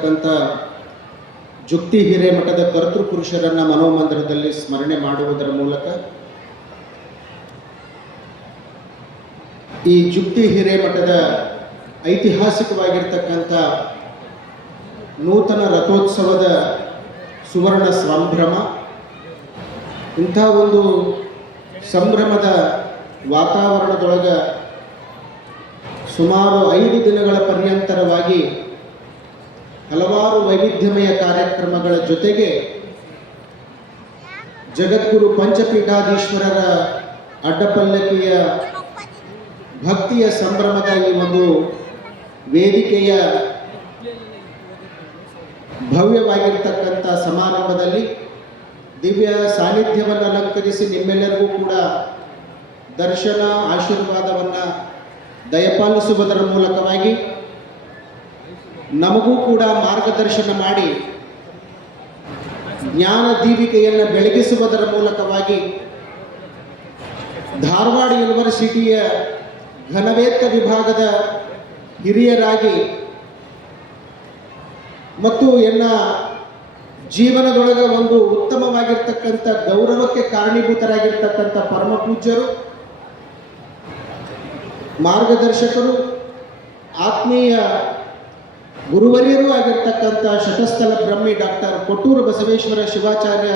ಆಗಿರ್ತಕ್ಕಂಥ ಜುಕ್ತಿ ಹಿರೇಮಠದ ಕರ್ತೃಪುರುಷರನ್ನು ಮನೋಮಂದಿರದಲ್ಲಿ ಸ್ಮರಣೆ ಮಾಡುವುದರ ಮೂಲಕ ಈ ಜುಕ್ತಿ ಹಿರೇಮಠದ ಐತಿಹಾಸಿಕವಾಗಿರ್ತಕ್ಕಂಥ ನೂತನ ರಥೋತ್ಸವದ ಸುವರ್ಣ ಸಂಭ್ರಮ, ಇಂಥ ಒಂದು ಸಂಭ್ರಮದ ವಾತಾವರಣದೊಳಗೆ ಸುಮಾರು 5 ದಿನಗಳ ಪರ್ಯಂತರವಾಗಿ ಹಲವಾರು ವೈವಿಧ್ಯಮಯ ಕಾರ್ಯಕ್ರಮಗಳ ಜೊತೆಗೆ ಜಗದ್ಗುರು ಪಂಚಪೀಠಾಧೀಶ್ವರರ ಅಡ್ಡಪಲ್ಲಕ್ಕಿಯ ಭಕ್ತಿಯ ಸಂಭ್ರಮದ ಈ ಒಂದು ವೇದಿಕೆಯ ಭವ್ಯವಾಗಿರ್ತಕ್ಕಂಥ ಸಮಾರಂಭದಲ್ಲಿ ದಿವ್ಯ ಸಾನ್ನಿಧ್ಯವನ್ನು ಅಲಂಕರಿಸಿ ನಿಮ್ಮೆಲ್ಲರಿಗೂ ಕೂಡ ದರ್ಶನ ಆಶೀರ್ವಾದವನ್ನು ದಯಪಾಲಿಸುವುದರ ಮೂಲಕವಾಗಿ ನಮಗೂ ಕೂಡ ಮಾರ್ಗದರ್ಶನ ಮಾಡಿ ಜ್ಞಾನ ದೀಪಿಕೆಯನ್ನು ಬೆಳಗಿಸುವುದರ ಮೂಲಕವಾಗಿ ಧಾರವಾಡ ಯೂನಿವರ್ಸಿಟಿಯ ಘನವೇತ್ತ ವಿಭಾಗದ ಹಿರಿಯರಾಗಿ ಮತ್ತು ಎನ್ನ ಜೀವನದೊಳಗೆ ಒಂದು ಉತ್ತಮವಾಗಿರ್ತಕ್ಕಂಥ ಗೌರವಕ್ಕೆ ಕಾರಣೀಭೂತರಾಗಿರ್ತಕ್ಕಂಥ ಪರಮ ಪೂಜ್ಯರು, ಮಾರ್ಗದರ್ಶಕರು, ಆತ್ಮೀಯ ಗುರುವರಿಯರೂ ಆಗಿರ್ತಕ್ಕಂಥ ಶತಸ್ಥಲ ಬ್ರಹ್ಮಿ ಡಾಕ್ಟರ್ ಕೊಟ್ಟೂರು ಬಸವೇಶ್ವರ ಶಿವಾಚಾರ್ಯ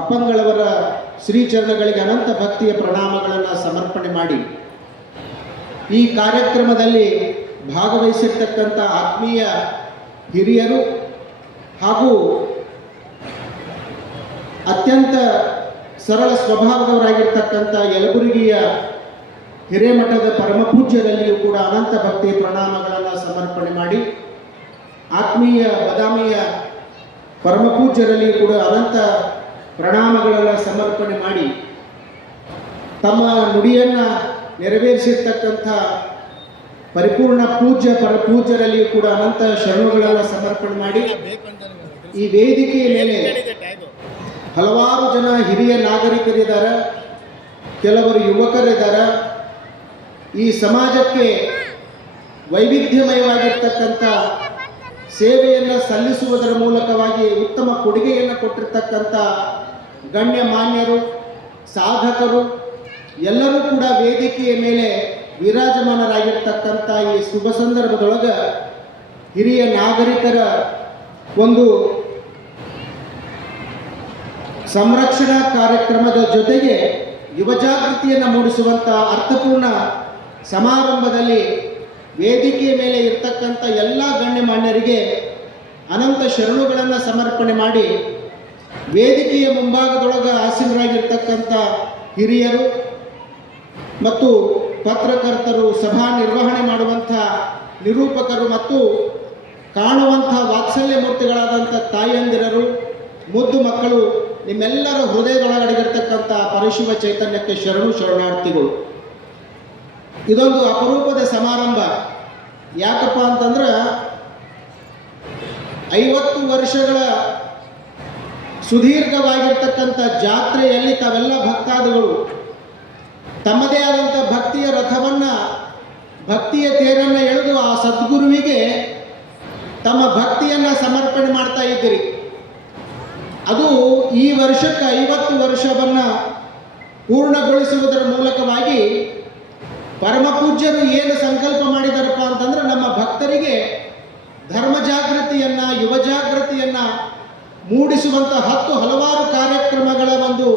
ಅಪ್ಪಂಗಳವರ ಶ್ರೀಚರಣಗಳಿಗೆ ಅನಂತ ಭಕ್ತಿಯ ಪ್ರಣಾಮಗಳನ್ನು ಸಮರ್ಪಣೆ ಮಾಡಿ ಈ ಕಾರ್ಯಕ್ರಮದಲ್ಲಿ ಭಾಗವಹಿಸಿರ್ತಕ್ಕಂಥ ಆತ್ಮೀಯ ಹಿರಿಯರು ಹಾಗೂ ಅತ್ಯಂತ ಸರಳ ಸ್ವಭಾವದವರಾಗಿರ್ತಕ್ಕಂಥ ಯಲಬುರ್ಗಿಯ ಹಿರೇಮಠದ ಪರಮಪೂಜ್ಯರಲ್ಲಿಯೂ ಕೂಡ ಅನಂತ ಭಕ್ತಿ ಪ್ರಣಾಮಗಳನ್ನು ಸಮರ್ಪಣೆ ಮಾಡಿ ಆತ್ಮೀಯ ಬದಾಮಿಯ ಪರಮಪೂಜ್ಯರಲ್ಲಿಯೂ ಕೂಡ ಅನಂತ ಪ್ರಣಾಮಗಳನ್ನು ಸಮರ್ಪಣೆ ಮಾಡಿ ತಮ್ಮ ನುಡಿಯನ್ನು ನೆರವೇರಿಸಿರ್ತಕ್ಕಂಥ ಪರಿಪೂರ್ಣ ಪೂಜ್ಯ ಪರಪೂಜ್ಯರಲ್ಲಿಯೂ ಕೂಡ ಅನಂತ ಶರಣುಗಳನ್ನು ಸಮರ್ಪಣೆ ಮಾಡಿ ಈ ವೇದಿಕೆಯ ಮೇಲೆ ಹಲವಾರು ಜನ ಹಿರಿಯ ನಾಗರಿಕರಿದ್ದಾರೆ, ಕೆಲವರು ಯುವಕರಿದ್ದಾರೆ. ಈ ಸಮಾಜಕ್ಕೆ ವೈವಿಧ್ಯಮಯವಾಗಿರ್ತಕ್ಕಂಥ ಸೇವೆಯನ್ನು ಸಲ್ಲಿಸುವುದರ ಮೂಲಕವಾಗಿ ಉತ್ತಮ ಕೊಡುಗೆಯನ್ನು ಕೊಟ್ಟಿರ್ತಕ್ಕಂಥ ಗಣ್ಯಮಾನ್ಯರು, ಸಾಧಕರು ಎಲ್ಲರೂ ಕೂಡ ವೇದಿಕೆಯ ಮೇಲೆ ವಿರಾಜಮಾನರಾಗಿರ್ತಕ್ಕಂಥ ಈ ಶುಭ ಸಂದರ್ಭದೊಳಗೆ ಹಿರಿಯ ನಾಗರಿಕರ ಒಂದು ಸಂರಕ್ಷಣಾ ಕಾರ್ಯಕ್ರಮದ ಜೊತೆಗೆ ಯುವಜಾಗೃತಿಯನ್ನು ಮೂಡಿಸುವಂಥ ಅರ್ಥಪೂರ್ಣ ಸಮಾರಂಭದಲ್ಲಿ ವೇದಿಕೆಯ ಮೇಲೆ ಇರ್ತಕ್ಕಂಥ ಎಲ್ಲ ಗಣ್ಯಮಾನ್ಯರಿಗೆ ಅನಂತ ಶರಣುಗಳನ್ನು ಸಮರ್ಪಣೆ ಮಾಡಿ ವೇದಿಕೆಯ ಮುಂಭಾಗದೊಳಗೆ ಆಸೀನರಾಗಿರ್ತಕ್ಕಂಥ ಹಿರಿಯರು ಮತ್ತು ಪತ್ರಕರ್ತರು, ಸಭಾ ನಿರ್ವಹಣೆ ಮಾಡುವಂಥ ನಿರೂಪಕರು ಮತ್ತು ಕಾಣುವಂಥ ವಾತ್ಸಲ್ಯ ಮೂರ್ತಿಗಳಾದಂಥ ತಾಯಂದಿರರು, ಮುದ್ದು ಮಕ್ಕಳು, ನಿಮ್ಮೆಲ್ಲರ ಹೃದಯದೊಳಗಡೆಗಿರ್ತಕ್ಕಂಥ ಪರಶಿವ ಚೈತನ್ಯಕ್ಕೆ ಶರಣಾರ್ಥಿಗಳು. ಇದೊಂದು ಅಪರೂಪದ ಸಮಾರಂಭ. ಯಾಕಪ್ಪ ಅಂತಂದ್ರೆ 50 ವರ್ಷಗಳ ಸುದೀರ್ಘವಾಗಿರ್ತಕ್ಕಂಥ ಜಾತ್ರೆಯಲ್ಲಿ ತಾವೆಲ್ಲ ಭಕ್ತಾದಿಗಳು ತಮ್ಮದೇ ಆದಂಥ ಭಕ್ತಿಯ ರಥವನ್ನು, ಭಕ್ತಿಯ ತೇರನ್ನು ಎಳೆದು ಆ ಸದ್ಗುರುವಿಗೆ ತಮ್ಮ ಭಕ್ತಿಯನ್ನು ಸಮರ್ಪಣೆ ಮಾಡ್ತಾ ಇದ್ದೀರಿ. ಅದು ಈ ವರ್ಷಕ್ಕೆ 50 ವರ್ಷವನ್ನು ಪೂರ್ಣಗೊಳಿಸುವುದರ ಮೂಲಕವಾಗಿ ಪರಮಪೂಜ್ಯರು ಏನು ಸಂಕಲ್ಪ ಮಾಡಿದಾರಪ್ಪ ಅಂತಂದ್ರೆ ನಮ್ಮ ಭಕ್ತರಿಗೆ ಧರ್ಮ ಜಾಗೃತಿಯನ್ನು, ಯುವ ಜಾಗೃತಿಯನ್ನು ಮೂಡಿಸುವಂಥ ಹಲವಾರು ಕಾರ್ಯಕ್ರಮಗಳ ಒಂದು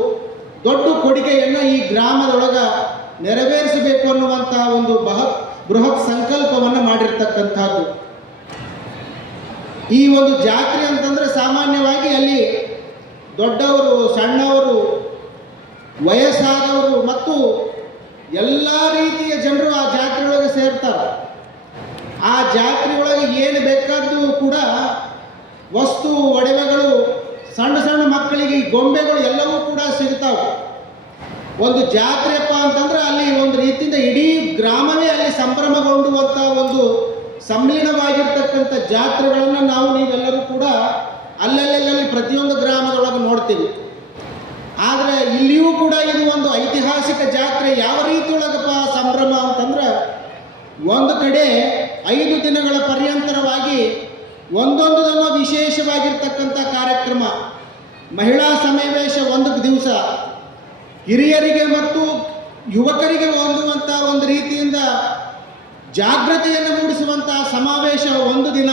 ದೊಡ್ಡ ಕೊಡುಗೆಯನ್ನು ಈ ಗ್ರಾಮದೊಳಗೆ ನೆರವೇರಿಸಬೇಕು ಅನ್ನುವಂಥ ಒಂದು ಬೃಹತ್ ಸಂಕಲ್ಪವನ್ನು ಮಾಡಿರ್ತಕ್ಕಂಥದ್ದು. ಈ ಒಂದು ಜಾತ್ರೆ ಅಂತಂದರೆ ಸಾಮಾನ್ಯವಾಗಿ ಅಲ್ಲಿ ದೊಡ್ಡವರು, ಸಣ್ಣವರು, ವಯಸ್ಸಾದವರು ಮತ್ತು ಎಲ್ಲ ರೀತಿಯ ಜನರು ಆ ಜಾತ್ರೆಯೊಳಗೆ ಸೇರ್ತಾರೆ. ಆ ಜಾತ್ರೆಯೊಳಗೆ ಏನು ಬೇಕಾದ್ದು ಕೂಡ ವಸ್ತು ಒಡವೆಗಳು, ಸಣ್ಣ ಸಣ್ಣ ಮಕ್ಕಳಿಗೆ ಗೊಂಬೆಗಳು ಎಲ್ಲವೂ ಕೂಡ ಸಿಗ್ತಾವೆ. ಒಂದು ಜಾತ್ರೆಯಪ್ಪ ಅಂತಂದ್ರೆ ಅಲ್ಲಿ ಒಂದು ರೀತಿಯಿಂದ ಇಡೀ ಗ್ರಾಮವೇ ಅಲ್ಲಿ ಸಂಭ್ರಮಗೊಂಡುವಂಥ ಒಂದು ಸಂಲೀನವಾಗಿರ್ತಕ್ಕಂಥ ಜಾತ್ರೆಗಳನ್ನು ನೀವೆಲ್ಲರೂ ಕೂಡ ಅಲ್ಲಲ್ಲಿ ಪ್ರತಿಯೊಂದು ಗ್ರಾಮದೊಳಗೆ ನೋಡ್ತೀವಿ. ಆದರೆ ಇಲ್ಲಿಯೂ ಕೂಡ ಇದು ಒಂದು ಐತಿಹಾಸಿಕ ಜಾತ್ರೆ. ಯಾವ ರೀತಿಯೊಳಗಪ್ಪ ಸಂಭ್ರಮ ಅಂತಂದ್ರೆ, ಒಂದು ಕಡೆ 5 ದಿನಗಳ ಪರ್ಯಂತರವಾಗಿ ಒಂದೊಂದು ನಮ್ಮ ವಿಶೇಷವಾಗಿರ್ತಕ್ಕಂಥ ಕಾರ್ಯಕ್ರಮ. ಮಹಿಳಾ ಸಮಾವೇಶ ಒಂದು ದಿವಸ, ಹಿರಿಯರಿಗೆ ಮತ್ತು ಯುವಕರಿಗೆ ಹೊಂದುವಂಥ ಒಂದು ರೀತಿಯಿಂದ ಜಾಗೃತಿಯನ್ನು ಮೂಡಿಸುವಂಥ ಸಮಾವೇಶ ಒಂದು ದಿನ,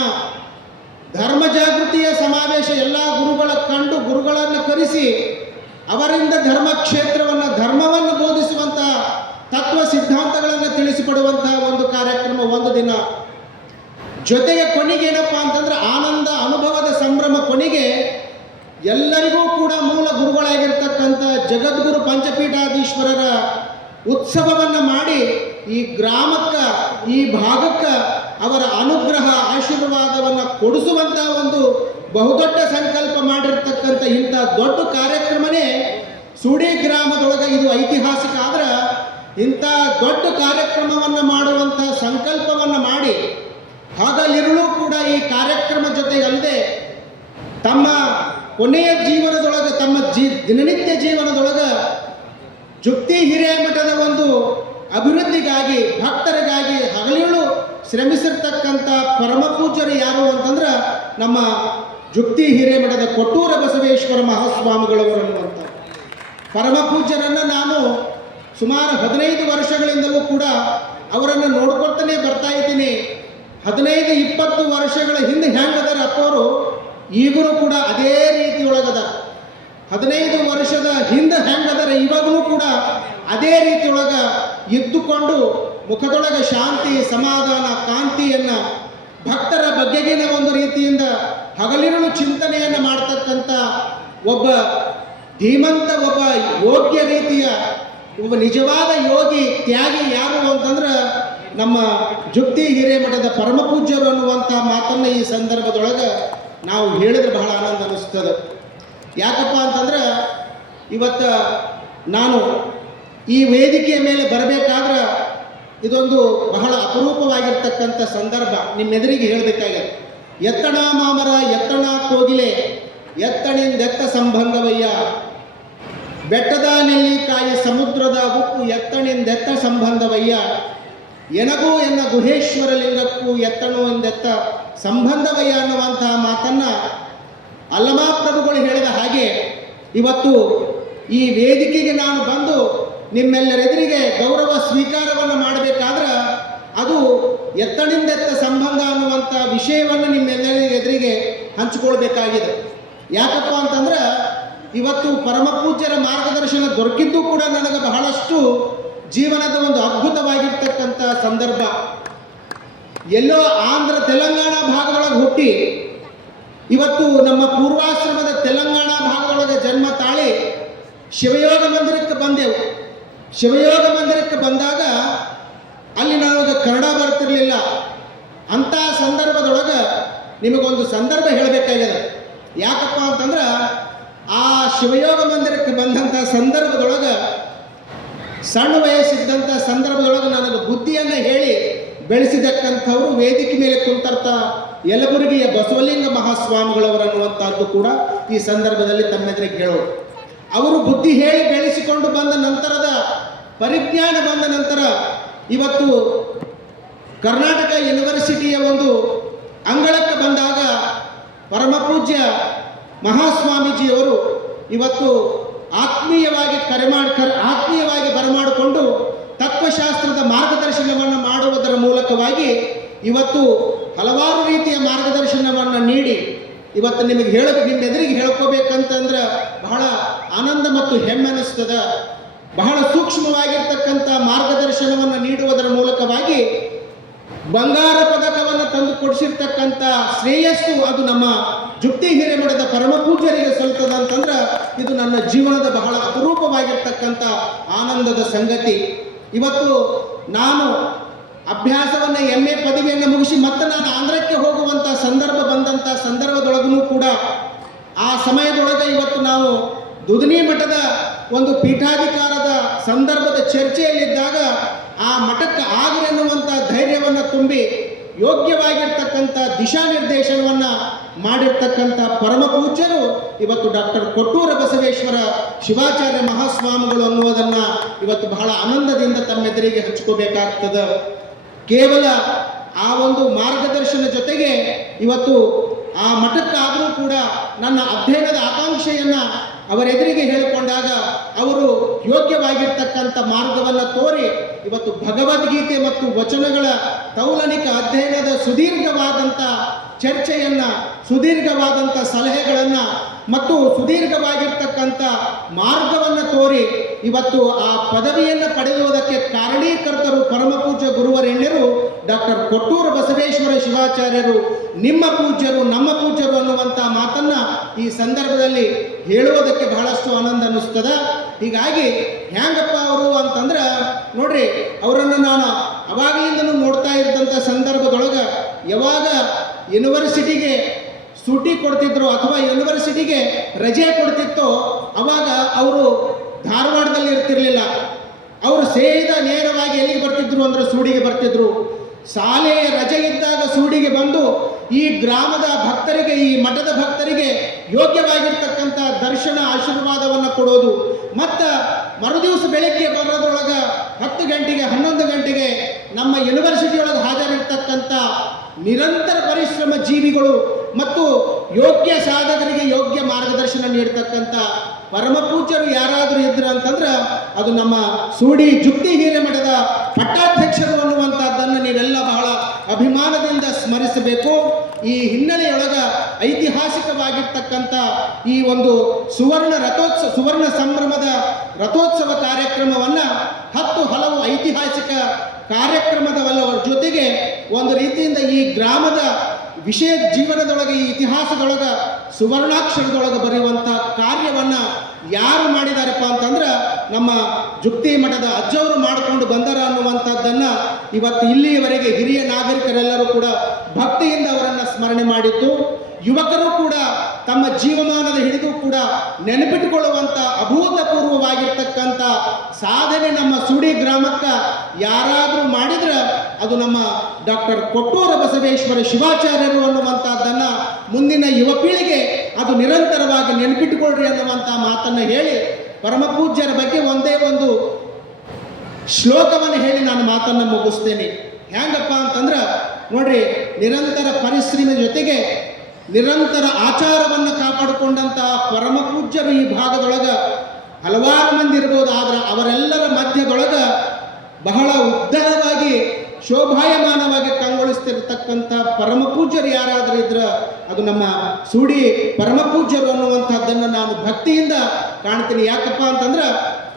ಧರ್ಮ ಜಾಗೃತಿಯ ಸಮಾವೇಶ ಎಲ್ಲ ಗುರುಗಳ ಕಂಡು ಗುರುಗಳನ್ನು ಕರೆಸಿ ಅವರಿಂದ ಧರ್ಮವನ್ನು ಬೋಧಿಸುವಂಥ ತತ್ವ ಸಿದ್ಧಾಂತಗಳನ್ನು ತಿಳಿಸಿಕೊಡುವಂಥ ಒಂದು ಕಾರ್ಯಕ್ರಮ ಒಂದು ದಿನ. ಜೊತೆಗೆ ಕೊನೆಗೆ ಏನಪ್ಪ ಅಂತಂದ್ರೆ ಆನಂದ ಅನುಭವದ ಸಂಭ್ರಮ. ಕೊನೆಗೆ ಎಲ್ಲರಿಗೂ ಕೂಡ ಮೂಲ ಗುರುಗಳಾಗಿರ್ತಕ್ಕಂಥ ಜಗದ್ಗುರು ಪಂಚಪೀಠಾಧೀಶ್ವರರ ಉತ್ಸವವನ್ನು ಮಾಡಿ ಈ ಗ್ರಾಮಕ್ಕೆ, ಈ ಭಾಗಕ್ಕೆ ಅವರ ಅನುಗ್ರಹ ಆಶೀರ್ವಾದವನ್ನು ಕೊಡಿಸುವಂಥ ಒಂದು ಬಹುದೊಡ್ಡ ಸಂಕಲ್ಪ ಮಾಡಿರ್ತಕ್ಕಂಥ ಇಂಥ ದೊಡ್ಡ ಕಾರ್ಯಕ್ರಮನೇ ಸೂಡಿ ಗ್ರಾಮದೊಳಗೆ ಇದು ಐತಿಹಾಸಿಕ. ಆದ್ರೆ ಇಂಥ ದೊಡ್ಡ ಕಾರ್ಯಕ್ರಮವನ್ನು ಮಾಡುವಂಥ ಸಂಕಲ್ಪವನ್ನು ಮಾಡಿ ಹಗಲಿರುಳು ಕೂಡ ಈ ಕಾರ್ಯಕ್ರಮ ಜೊತೆಗಲ್ಲದೆ ತಮ್ಮ ಕೊನೆಯ ಜೀವನದೊಳಗೆ, ತಮ್ಮ ದಿನನಿತ್ಯ ಜೀವನದೊಳಗೆ ಜುಕ್ತಿ ಹಿರೇಮಠದ ಒಂದು ಅಭಿವೃದ್ಧಿಗಾಗಿ, ಭಕ್ತರಿಗಾಗಿ ಹಗಲಿರುಳು ಶ್ರಮಿಸಿರ್ತಕ್ಕಂಥ ಪರಮ ಪೂಜ್ಯರು ಯಾರು ಅಂತಂದ್ರೆ ನಮ್ಮ ಜುಕ್ತಿ ಹಿರೇಮಠದ ಕೊಟ್ಟೂರ ಬಸವೇಶ್ವರ ಮಹಾಸ್ವಾಮಿಗಳವರು ಅನ್ನುವಂಥ ಪರಮ ಪೂಜ್ಯರನ್ನು ನಾನು ಸುಮಾರು 15 ವರ್ಷಗಳಿಂದಲೂ ಕೂಡ ಅವರನ್ನು ನೋಡ್ಕೊಳ್ತಾನೆ ಬರ್ತಾ ಇದ್ದೀನಿ. 15-20 ವರ್ಷಗಳ ಹಿಂದೆ ಹೆಂಗದಾರ ಅಪ್ಪವರು, ಈಗಲೂ ಕೂಡ ಅದೇ ರೀತಿ ಒಳಗದ. 15 ವರ್ಷದ ಹಿಂದೆ ಹೆಂಗದಾರ ಇವಾಗಲೂ ಕೂಡ ಅದೇ ರೀತಿ ಒಳಗ ಇದ್ದುಕೊಂಡು ಮುಖದೊಳಗೆ ಶಾಂತಿ, ಸಮಾಧಾನ, ಕಾಂತಿಯನ್ನು ಭಕ್ತರ ಬಗೆಗಿನ ಒಂದು ರೀತಿಯಿಂದ ಹಗಲಿರುಳು ಚಿಂತನೆಯನ್ನು ಮಾಡ್ತಕ್ಕಂಥ ಒಬ್ಬ ಧೀಮಂತ, ಒಬ್ಬ ಯೋಗ್ಯ ರೀತಿಯ ಒಬ್ಬ ನಿಜವಾದ ಯೋಗಿ, ತ್ಯಾಗಿ ಯಾರು ಅಂತಂದ್ರೆ ನಮ್ಮ ಜುಕ್ತಿ ಹಿರೇಮಠದ ಪರಮ ಪೂಜ್ಯರು ಅನ್ನುವಂಥ ಮಾತನ್ನು ಈ ಸಂದರ್ಭದೊಳಗೆ ನಾವು ಹೇಳಿದ್ರೆ ಬಹಳ ಆನಂದ ಅನ್ನಿಸ್ತದೆ. ಯಾಕಪ್ಪ ಅಂತಂದ್ರೆ ಇವತ್ತು ನಾನು ಈ ವೇದಿಕೆಯ ಮೇಲೆ ಬರಬೇಕಾದ್ರೆ ಇದೊಂದು ಬಹಳ ಅಪರೂಪವಾಗಿರ್ತಕ್ಕಂಥ ಸಂದರ್ಭ. ನಿಮ್ಮೆದುರಿಗೆ ಹೇಳಬೇಕಾಗಿದೆ. ಎತ್ತಣ ಮಾಮರ ಎತ್ತಣ ಕೋಗಿಲೆ ಎತ್ತಣಿಂದೆತ್ತ ಸಂಬಂಧವಯ್ಯ, ಬೆಟ್ಟದ ನೆಲ್ಲಿಕಾಯಿ ಸಮುದ್ರದ ಉಪ್ಪು ಎತ್ತಣಿಂದೆತ್ತ ಸಂಬಂಧವಯ್ಯ, ಎನಗೂ ಎನ್ನ ಗುಹೇಶ್ವರ ಲಿಂಗಕ್ಕೂ ಎತ್ತಣು ಎಂದೆತ್ತ ಸಂಬಂಧವಯ್ಯ ಅನ್ನುವಂತಹ ಮಾತನ್ನು ಅಲ್ಲಮಾಪ್ರಭುಗಳು ಹೇಳಿದ ಹಾಗೆ ಇವತ್ತು ಈ ವೇದಿಕೆಗೆ ನಾನು ಬಂದು ನಿಮ್ಮೆಲ್ಲರೆದುರಿಗೆ ಗೌರವ ಸ್ವೀಕಾರವನ್ನು ಮಾಡಬೇಕಾದ್ರೆ ಅದು ಎತ್ತಣಿಂದೆತ್ತ ಸಂಬಂಧ ಅನ್ನುವಂಥ ವಿಷಯವನ್ನು ನಿಮ್ಮೆಲ್ಲರ ಎದುರಿಗೆ ಹಂಚಿಕೊಳ್ಬೇಕಾಗಿದೆ. ಯಾಕಪ್ಪ ಅಂತಂದ್ರೆ ಇವತ್ತು ಪರಮ ಪೂಜ್ಯರ ಮಾರ್ಗದರ್ಶನ ದೊರಕಿದ್ದು ಕೂಡ ನನಗೆ ಬಹಳಷ್ಟು ಜೀವನದ ಒಂದು ಅದ್ಭುತವಾಗಿರ್ತಕ್ಕಂಥ ಸಂದರ್ಭ. ಎಲ್ಲೋ ಆಂಧ್ರ ತೆಲಂಗಾಣ ಭಾಗದೊಳಗೆ ಹುಟ್ಟಿ ಇವತ್ತು ನಮ್ಮ ಪೂರ್ವಾಶ್ರಮದ ತೆಲಂಗಾಣ ಭಾಗದೊಳಗೆ ಜನ್ಮ ತಾಳಿ ಶಿವಯೋಗ ಮಂದಿರಕ್ಕೆ ಬಂದೆವು. ಶಿವಯೋಗ ಮಂದಿರಕ್ಕೆ ಬಂದಾಗ ಅಲ್ಲಿ ನನಗೆ ಕನ್ನಡ ಬರ್ತಿರ್ಲಿಲ್ಲ. ಅಂಥ ಸಂದರ್ಭದೊಳಗೆ ನಿಮಗೊಂದು ಸಂದರ್ಭ ಹೇಳಬೇಕಾಗಿದೆ. ಯಾಕಪ್ಪ ಅಂತಂದ್ರೆ ಆ ಶಿವಯೋಗ ಮಂದಿರಕ್ಕೆ ಬಂದಂಥ ಸಂದರ್ಭದೊಳಗೆ, ಸಣ್ಣ ವಯಸ್ಸಿದ್ದಂಥ ಸಂದರ್ಭದೊಳಗೆ ನನಗೆ ಬುದ್ಧಿಯನ್ನು ಹೇಳಿ ಬೆಳೆಸಿದಕ್ಕಂಥವ್ರು ವೇದಿಕೆ ಮೇಲೆ ಕುಂತರ್ಥ ಯಲಬುರ್ಗಿಯ ಬಸವಲಿಂಗ ಮಹಾಸ್ವಾಮಿಗಳವರು ಅನ್ನುವಂಥದ್ದು ಕೂಡ ಈ ಸಂದರ್ಭದಲ್ಲಿ ತಮ್ಮೆದುರಿಗೆ ಹೇಳೋರು. ಅವರು ಬುದ್ಧಿ ಹೇಳಿ ಬೆಳೆಸಿಕೊಂಡು ಬಂದ ನಂತರದ ಪರಿಜ್ಞಾನ ಬಂದ ನಂತರ ಇವತ್ತು ಕರ್ನಾಟಕ ಯೂನಿವರ್ಸಿಟಿಯ ಒಂದು ಅಂಗಳಕ್ಕೆ ಬಂದಾಗ ಪರಮ ಪೂಜ್ಯ ಮಹಾಸ್ವಾಮೀಜಿಯವರು ಇವತ್ತು ಆತ್ಮೀಯವಾಗಿ ಬರಮಾಡಿಕೊಂಡು ತತ್ವಶಾಸ್ತ್ರದ ಮಾರ್ಗದರ್ಶನವನ್ನು ಮಾಡುವುದರ ಮೂಲಕವಾಗಿ ಇವತ್ತು ಹಲವಾರು ರೀತಿಯ ಮಾರ್ಗದರ್ಶನವನ್ನು ನೀಡಿ ಇವತ್ತು ನಿಮಗೆ ನಿಮ್ಮೆದುರಿಗೆ ಹೇಳ್ಕೋಬೇಕಂತಂದ್ರೆ ಬಹಳ ಆನಂದ ಮತ್ತು ಹೆಮ್ಮೆ ಅನ್ನಿಸ್ತದ. ಬಹಳ ಸೂಕ್ಷ್ಮವಾಗಿರ್ತಕ್ಕಂಥ ಮಾರ್ಗದರ್ಶನವನ್ನು ನೀಡುವುದರ ಮೂಲಕವಾಗಿ ಬಂಗಾರ ಪದಕವನ್ನು ತಂದು ಕೊಡಿಸಿರ್ತಕ್ಕಂಥ ಶ್ರೇಯಸ್ಸು ಅದು ನಮ್ಮ ಜುಕ್ತಿ ಹಿರೇಮಠದ ಪರಮ ಪೂಜ್ಯರಿಗೆ ಸಲ್ತದ ಅಂತಂದ್ರೆ ಇದು ನನ್ನ ಜೀವನದ ಬಹಳ ಅಪರೂಪವಾಗಿರ್ತಕ್ಕಂಥ ಆನಂದದ ಸಂಗತಿ. ಇವತ್ತು ನಾನು ಅಭ್ಯಾಸವನ್ನು MA ಪದವಿಯನ್ನು ಮುಗಿಸಿ ಮತ್ತೆ ನಾನು ಆಂಧ್ರಕ್ಕೆ ಹೋಗುವಂಥ ಸಂದರ್ಭ ಬಂದಂಥ ಸಂದರ್ಭದೊಳಗೂ ಕೂಡ ಆ ಸಮಯದೊಳಗೆ ಇವತ್ತು ನಾವು ದುಧನಿ ಮಠದ ಒಂದು ಪೀಠಾಧಿಕಾರದ ಸಂದರ್ಭದ ಚರ್ಚೆಯಲ್ಲಿದ್ದಾಗ ಆ ಮಠಕ್ಕೆ ಆಗಲಿ ಅನ್ನುವಂಥ ಧೈರ್ಯವನ್ನು ತುಂಬಿ ಯೋಗ್ಯವಾಗಿರ್ತಕ್ಕಂಥ ದಿಶಾ ನಿರ್ದೇಶನವನ್ನು ಮಾಡಿರ್ತಕ್ಕಂಥ ಪರಮ ಪೂಜ್ಯರು ಇವತ್ತು ಡಾಕ್ಟರ್ ಕೊಟ್ಟೂರ ಬಸವೇಶ್ವರ ಶಿವಾಚಾರ್ಯ ಮಹಾಸ್ವಾಮಿಗಳು ಅನ್ನುವುದನ್ನು ಇವತ್ತು ಬಹಳ ಆನಂದದಿಂದ ತಮ್ಮೆದುರಿಗೆ ಹಂಚ್ಕೋಬೇಕಾಗ್ತದೆ. ಕೇವಲ ಆ ಒಂದು ಮಾರ್ಗದರ್ಶನ ಜೊತೆಗೆ ಇವತ್ತು ಆ ಮಠಕ್ಕಾದರೂ ಕೂಡ ನನ್ನ ಅಧ್ಯಯನದ ಆಕಾಂಕ್ಷೆಯನ್ನು ಅವರೆದುರಿಗೆ ಹೇಳಿಕೊಂಡಾಗ ಅವರು ಯೋಗ್ಯವಾಗಿರ್ತಕ್ಕಂಥ ಮಾರ್ಗವನ್ನು ತೋರಿ ಇವತ್ತು ಭಗವದ್ಗೀತೆ ಮತ್ತು ವಚನಗಳ ತೌಲನಿಕ ಅಧ್ಯಯನದ ಸುದೀರ್ಘವಾದಂಥ ಚರ್ಚೆಯನ್ನು, ಸುದೀರ್ಘವಾದಂಥ ಸಲಹೆಗಳನ್ನು ಮತ್ತು ಸುದೀರ್ಘವಾಗಿರ್ತಕ್ಕಂಥ ಮಾರ್ಗವನ್ನು ತೋರಿ ಇವತ್ತು ಆ ಪದವಿಯನ್ನು ಪಡೆಯುವುದಕ್ಕೆ ಕಾರಣೀಕರ್ತರು ಪರಮಪೂಜ್ಯ ಗುರುವರೆಣ್ಯರು ಡಾಕ್ಟರ್ ಕೊಟ್ಟೂರು ಬಸವೇಶ್ವರ ಶಿವಾಚಾರ್ಯರು, ನಿಮ್ಮ ಪೂಜ್ಯರು ನಮ್ಮ ಪೂಜ್ಯರು ಅನ್ನುವಂಥ ಮಾತನ್ನು ಈ ಸಂದರ್ಭದಲ್ಲಿ ಹೇಳುವುದಕ್ಕೆ ಬಹಳಷ್ಟು ಆನಂದ ಅನ್ನಿಸ್ತದ. ಹೀಗಾಗಿ ಹ್ಯಾಂಗಪ್ಪ ಅವರು ಅಂತಂದ್ರೆ ನೋಡ್ರಿ, ಅವರನ್ನು ನಾನು ಅವಾಗಲಿಂದನೂ ನೋಡ್ತಾ ಇದ್ದಂಥ ಸಂದರ್ಭದೊಳಗೆ ಯಾವಾಗ ಯೂನಿವರ್ಸಿಟಿಗೆ ಸೂಟಿ ಕೊಡ್ತಿದ್ರು ಅಥವಾ ಯೂನಿವರ್ಸಿಟಿಗೆ ರಜೆ ಕೊಡ್ತಿತ್ತೋ ಅವಾಗ ಅವರು ಧಾರವಾಡದಲ್ಲಿ ಇರ್ತಿರ್ಲಿಲ್ಲ. ಅವರು ಸೇದ ನೇರವಾಗಿ ಎಲ್ಲಿಗೆ ಬರ್ತಿದ್ರು ಅಂದ್ರೆ ಸೂಡಿಗೆ ಬರ್ತಿದ್ರು. ಶಾಲೆಯ ರಜೆ ಇದ್ದಾಗ ಸೂಡಿಗೆ ಬಂದು ಈ ಗ್ರಾಮದ ಭಕ್ತರಿಗೆ, ಈ ಮಠದ ಭಕ್ತರಿಗೆ ಯೋಗ್ಯವಾಗಿರ್ತಕ್ಕಂಥ ದರ್ಶನ ಆಶೀರ್ವಾದವನ್ನು ಕೊಡೋದು. ಮತ್ತು ಮರುದಿವಸ ಬೆಳಗ್ಗೆ ಬರೋದ್ರೊಳಗೆ 10 ಗಂಟೆಗೆ 11 ಗಂಟೆಗೆ ನಮ್ಮ ಯೂನಿವರ್ಸಿಟಿಯೊಳಗೆ ಹಾಜರಿರ್ತಕ್ಕಂಥ ನಿರಂತರ ಪರಿಶ್ರಮ ಜೀವಿಗಳು ಮತ್ತು ಯೋಗ್ಯ ಸಾಧಕರಿಗೆ ಯೋಗ್ಯ ಮಾರ್ಗದರ್ಶನ ನೀಡ್ತಕ್ಕಂಥ ಪರಮ ಪೂಜ್ಯರು ಯಾರಾದರೂ ಇದ್ರು ಅಂತಂದ್ರೆ ಅದು ನಮ್ಮ ಸೂಡಿ ಜುಕ್ತಿ ಹಿರೇಮಠದ ಪಟ್ಟಾಧ್ಯಕ್ಷರು ಅನ್ನುವಂಥದ್ದನ್ನು ನೀವೆಲ್ಲ ಬಹಳ ಅಭಿಮಾನದಿಂದ ಸ್ಮರಿಸಬೇಕು. ಈ ಹಿನ್ನೆಲೆಯೊಳಗ ಐತಿಹಾಸಿಕವಾಗಿರ್ತಕ್ಕಂಥ ಈ ಒಂದು ಸುವರ್ಣ ಸಂಭ್ರಮದ ರಥೋತ್ಸವ ಕಾರ್ಯಕ್ರಮವನ್ನು 10 ಹಲವು ಐತಿಹಾಸಿಕ ಕಾರ್ಯಕ್ರಮದವಲ್ಲವರ ಜೊತೆಗೆ ಒಂದು ರೀತಿಯಿಂದ ಈ ಗ್ರಾಮದ ವಿಷಯ ಜೀವನದೊಳಗೆ, ಈ ಇತಿಹಾಸದೊಳಗೆ ಸುವರ್ಣಾಕ್ಷರದೊಳಗೆ ಬರೆಯುವಂಥ ಕಾರ್ಯವನ್ನು ಯಾರು ಮಾಡಿದಾರಪ್ಪ ಅಂತಂದ್ರೆ ನಮ್ಮ ಜುಕ್ತಿ ಮಠದ ಅಜ್ಜವರು ಮಾಡಿಕೊಂಡು ಬಂದರ ಅನ್ನುವಂಥದ್ದನ್ನು ಇವತ್ತು ಇಲ್ಲಿಯವರೆಗೆ ಹಿರಿಯ ನಾಗರಿಕರೆಲ್ಲರೂ ಕೂಡ ಭಕ್ತಿಯಿಂದ ಅವರನ್ನು ಸ್ಮರಣೆ ಮಾಡಿದ್ದು. ಯುವಕರು ಕೂಡ ತಮ್ಮ ಜೀವಮಾನದ ಹಿಡಿದು ಕೂಡ ನೆನಪಿಟ್ಟುಕೊಳ್ಳುವಂಥ ಅಭೂತಪೂರ್ವವಾಗಿರ್ತಕ್ಕಂಥ ಸಾಧನೆ ನಮ್ಮ ಸೂಡಿ ಗ್ರಾಮಕ್ಕೆ ಯಾರಾದರೂ ಮಾಡಿದ್ರೆ ಅದು ನಮ್ಮ ಡಾಕ್ಟರ್ ಕೊಟ್ಟೂರ ಬಸವೇಶ್ವರ ಶಿವಾಚಾರ್ಯರು ಅನ್ನುವಂಥದ್ದನ್ನು ಮುಂದಿನ ಯುವ ಪೀಳಿಗೆ ಅದು ನಿರಂತರವಾಗಿ ನೆನಪಿಟ್ಟುಕೊಳ್ಳ್ರಿ ಅನ್ನುವಂಥ ಮಾತನ್ನು ಹೇಳಿ ಪರಮಪೂಜ್ಯರ ಬಗ್ಗೆ ಒಂದೇ ಒಂದು ಶ್ಲೋಕವನ್ನು ಹೇಳಿ ನಾನು ಮಾತನ್ನು ಮುಗಿಸ್ತೇನೆ. ಹ್ಯಾಂಗಪ್ಪ ಅಂತಂದ್ರೆ ನೋಡ್ರಿ, ನಿರಂತರ ಪರಿಶ್ರಮ ಜೊತೆಗೆ ನಿರಂತರ ಆಚಾರವನ್ನು ಕಾಪಾಡಿಕೊಂಡಂಥ ಪರಮಪೂಜ್ಯರು ಈ ಭಾಗದೊಳಗೆ ಹಲವಾರು ಮಂದಿ ಇರ್ಬೋದು. ಆದರೆ ಅವರೆಲ್ಲರ ಮಧ್ಯದೊಳಗೆ ಬಹಳ ಉದ್ಧಾರವಾಗಿ ಶೋಭಾಯಮಾನವಾಗಿ ಕಂಗೊಳಿಸ್ತಿರ್ತಕ್ಕಂಥ ಪರಮಪೂಜ್ಯರು ಯಾರಾದರೂ ಇದ್ರೆ ಅದು ನಮ್ಮ ಸೂಡಿ ಪರಮಪೂಜ್ಯರು ಅನ್ನುವಂಥದ್ದನ್ನು ನಾನು ಭಕ್ತಿಯಿಂದ ಕಾಣ್ತೀನಿ. ಯಾಕಪ್ಪ ಅಂತಂದ್ರೆ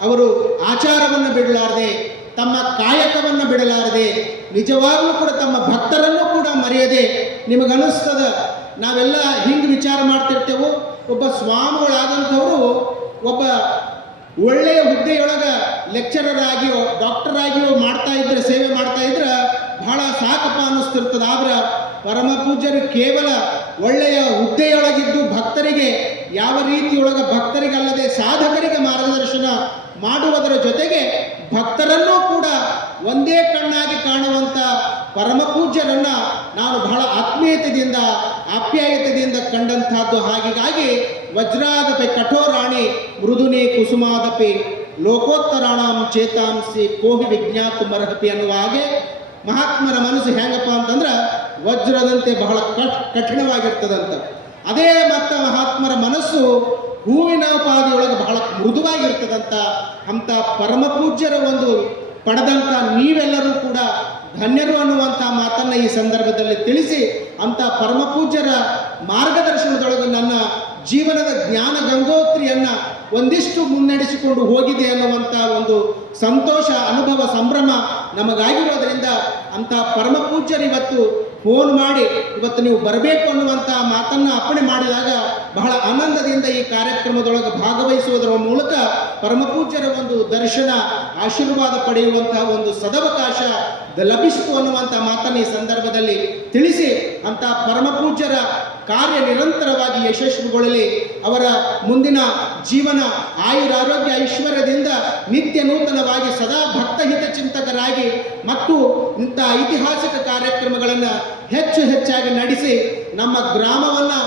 ಅವರು ಆಚಾರವನ್ನು ಬಿಡಲಾರದೆ, ತಮ್ಮ ಕಾಯಕವನ್ನು ಬಿಡಲಾರದೆ, ನಿಜವಾಗ್ಲೂ ಕೂಡ ತಮ್ಮ ಭಕ್ತರನ್ನು ಕೂಡ ಮರೆಯದೆ, ನಿಮಗನ್ನಿಸ್ತದ ನಾವೆಲ್ಲ ಹಿಂಗೆ ವಿಚಾರ ಮಾಡ್ತಿರ್ತೇವೆ, ಒಬ್ಬ ಸ್ವಾಮಿಗಳಾದಂಥವರು ಒಬ್ಬ ಒಳ್ಳೆಯ ಹುದ್ದೆಯೊಳಗೆ ಲೆಕ್ಚರರ್ ಆಗಿಯೋ ಡಾಕ್ಟರ್ ಆಗಿಯೋ ಮಾಡ್ತಾ ಇದ್ರೆ, ಸೇವೆ ಮಾಡ್ತಾ ಇದ್ರೆ ಬಹಳ ಸಾಕಪ್ಪ ಅನ್ನಿಸ್ತಿರ್ತದೆ. ಆದ್ರೆ ಪರಮ ಪೂಜ್ಯರು ಕೇವಲ ಒಳ್ಳೆಯ ಹುದ್ದೆಯೊಳಗಿದ್ದು ಭಕ್ತರಿಗೆ ಯಾವ ರೀತಿಯೊಳಗೆ ಭಕ್ತರಿಗಲ್ಲದೆ ಸಾಧಕರಿಗೆ ಮಾರ್ಗದರ್ಶನ ಮಾಡುವುದರ ಜೊತೆಗೆ ಭಕ್ತರನ್ನೂ ಕೂಡ ಒಂದೇ ಕಣ್ಣಾಗಿ ಕಾಣುವಂಥ ಪರಮ ಪೂಜ್ಯರನ್ನು ನಾನು ಬಹಳ ಆತ್ಮೀಯತೆಯಿಂದ ಆಪ್ಯಾಯತೆಯಿಂದ ಕಂಡಂತಹದ್ದು. ಹಾಗಾಗಿ ವಜ್ರಾದಪಿ ಕಠೋರಾಣಿ ಮೃದುನಿ ಕುಸುಮಾದಪಿ ಲೋಕೋತ್ತರಾಣಾಂ ಚೇತಾಂಸಿ ಕೋಹಿ ವಿಜ್ಞಾತು ಮರಹಪಿ ಅನ್ನುವ ಹಾಗೆ ಮಹಾತ್ಮರ ಮನಸ್ಸು ಹೆಂಗಪ್ಪ ಅಂತಂದ್ರೆ ವಜ್ರದಂತೆ ಬಹಳ ಕಠಿಣವಾಗಿರ್ತದಂತ. ಅದೇ ಮತ್ತು ಮಹಾತ್ಮರ ಮನಸ್ಸು ಹೂವಿನ ಪಾದಿಯೊಳಗೆ ಬಹಳ ಮೃದುವಾಗಿರ್ತದಂತ. ಅಂಥ ಪರಮ ಪೂಜ್ಯರ ಒಂದು ಪಡೆದಂಥ ನೀವೆಲ್ಲರೂ ಕೂಡ ಧನ್ಯರು ಅನ್ನುವಂಥ ಮಾತನ್ನು ಈ ಸಂದರ್ಭದಲ್ಲಿ ತಿಳಿಸಿ, ಅಂಥ ಪರಮ ಪೂಜ್ಯರ ಮಾರ್ಗದರ್ಶನದೊಳಗೆ ನನ್ನ ಜೀವನದ ಜ್ಞಾನ ಗಂಗೋತ್ರಿಯನ್ನು ಒಂದಿಷ್ಟು ಮುನ್ನಡೆಸಿಕೊಂಡು ಹೋಗಿದೆ ಅನ್ನುವಂಥ ಒಂದು ಸಂತೋಷ, ಅನುಭವ, ಸಂಭ್ರಮ ನಮಗಾಗಿರೋದ್ರಿಂದ ಅಂಥ ಪರಮ ಪೂಜ್ಯರು ಇವತ್ತು ಫೋನ್ ಮಾಡಿ ಇವತ್ತು ನೀವು ಬರಬೇಕು ಅನ್ನುವಂಥ ಮಾತನ್ನು ಅಪ್ಪಣೆ ಮಾಡಿದಾಗ ಬಹಳ ಆನಂದದಿಂದ ಈ ಕಾರ್ಯಕ್ರಮದೊಳಗೆ ಭಾಗವಹಿಸುವುದರ ಮೂಲಕ ಪರಮಪೂಜ್ಯರ ಒಂದು ದರ್ಶನ, ಆಶೀರ್ವಾದ ಪಡೆಯುವಂತಹ ಒಂದು ಸದವಕಾಶ ಲಭಿಸಿತು ಅನ್ನುವಂಥ ಮಾತನ್ನು ಈ ಸಂದರ್ಭದಲ್ಲಿ ತಿಳಿಸಿ, ಅಂಥ ಪರಮಪೂಜ್ಯರ ಕಾರ್ಯ ನಿರಂತರವಾಗಿ ಯಶಸ್ವಿಗೊಳ್ಳಲಿ. ಅವರ ಮುಂದಿನ ಜೀವನ ಆಯುರಾರೋಗ್ಯ ಐಶ್ವರ್ಯದಿಂದ ನಿತ್ಯ ನೂತನವಾಗಿ ಸದಾ ಭಕ್ತಹಿತ ಚಿಂತಕರಾಗಿ ಮತ್ತು ಇಂಥ ಐತಿಹಾಸಿಕ ಕಾರ್ಯಕ್ರಮಗಳನ್ನು ಹೆಚ್ಚಾಗಿ ನಡೆಸಿ ನಮ್ಮ ಗ್ರಾಮವನ್ನು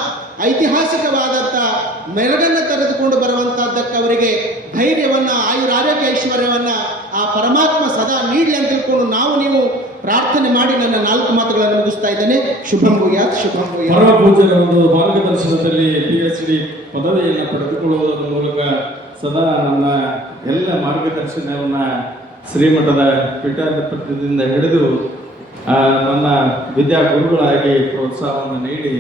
ಐತಿಹಾಸಿಕವಾದಂಥ ಮೆರಗನ್ನು ತೆರೆದುಕೊಂಡು ಬರುವಂತಹದ್ದಕ್ಕೆ ಅವರಿಗೆ ಧೈರ್ಯವನ್ನ, ಆಯುರಾರೋಗ್ಯ, ಐಶ್ವರ್ಯವನ್ನ ಆ ಪರಮಾತ್ಮ ಸದಾ ನೀಡಲಿ ಅಂತ ತಿಳ್ಕೊಂಡು ನೀವು ಪ್ರಾರ್ಥನೆ ಮಾಡಿ ನನ್ನ 4 ಮಾತುಗಳನ್ನು ಮುಗಿಸ್ತಾ ಇದ್ದೇನೆ. ಶುಭಂ ಭೂಯಾತ್, ಶುಭಂ ಭೂಯಾತ್. ಪರಮ ಪೂಜ್ಯರ ಒಂದು ಮಾರ್ಗದರ್ಶನದಲ್ಲಿ PhD ಪದವಿಯನ್ನು ಪಡೆದುಕೊಳ್ಳುವುದರ ಮೂಲಕ ಸದಾ ನನ್ನ ಎಲ್ಲ ಮಾರ್ಗದರ್ಶನವನ್ನ ಶ್ರೀಮಠದ ಪೀಠಾಧಿಪತ್ಯದಿಂದ ಹಿಡಿದು ನನ್ನ ವಿದ್ಯಾಗುರುಗಳಾಗಿ ಪ್ರೋತ್ಸಾಹವನ್ನು ನೀಡಿ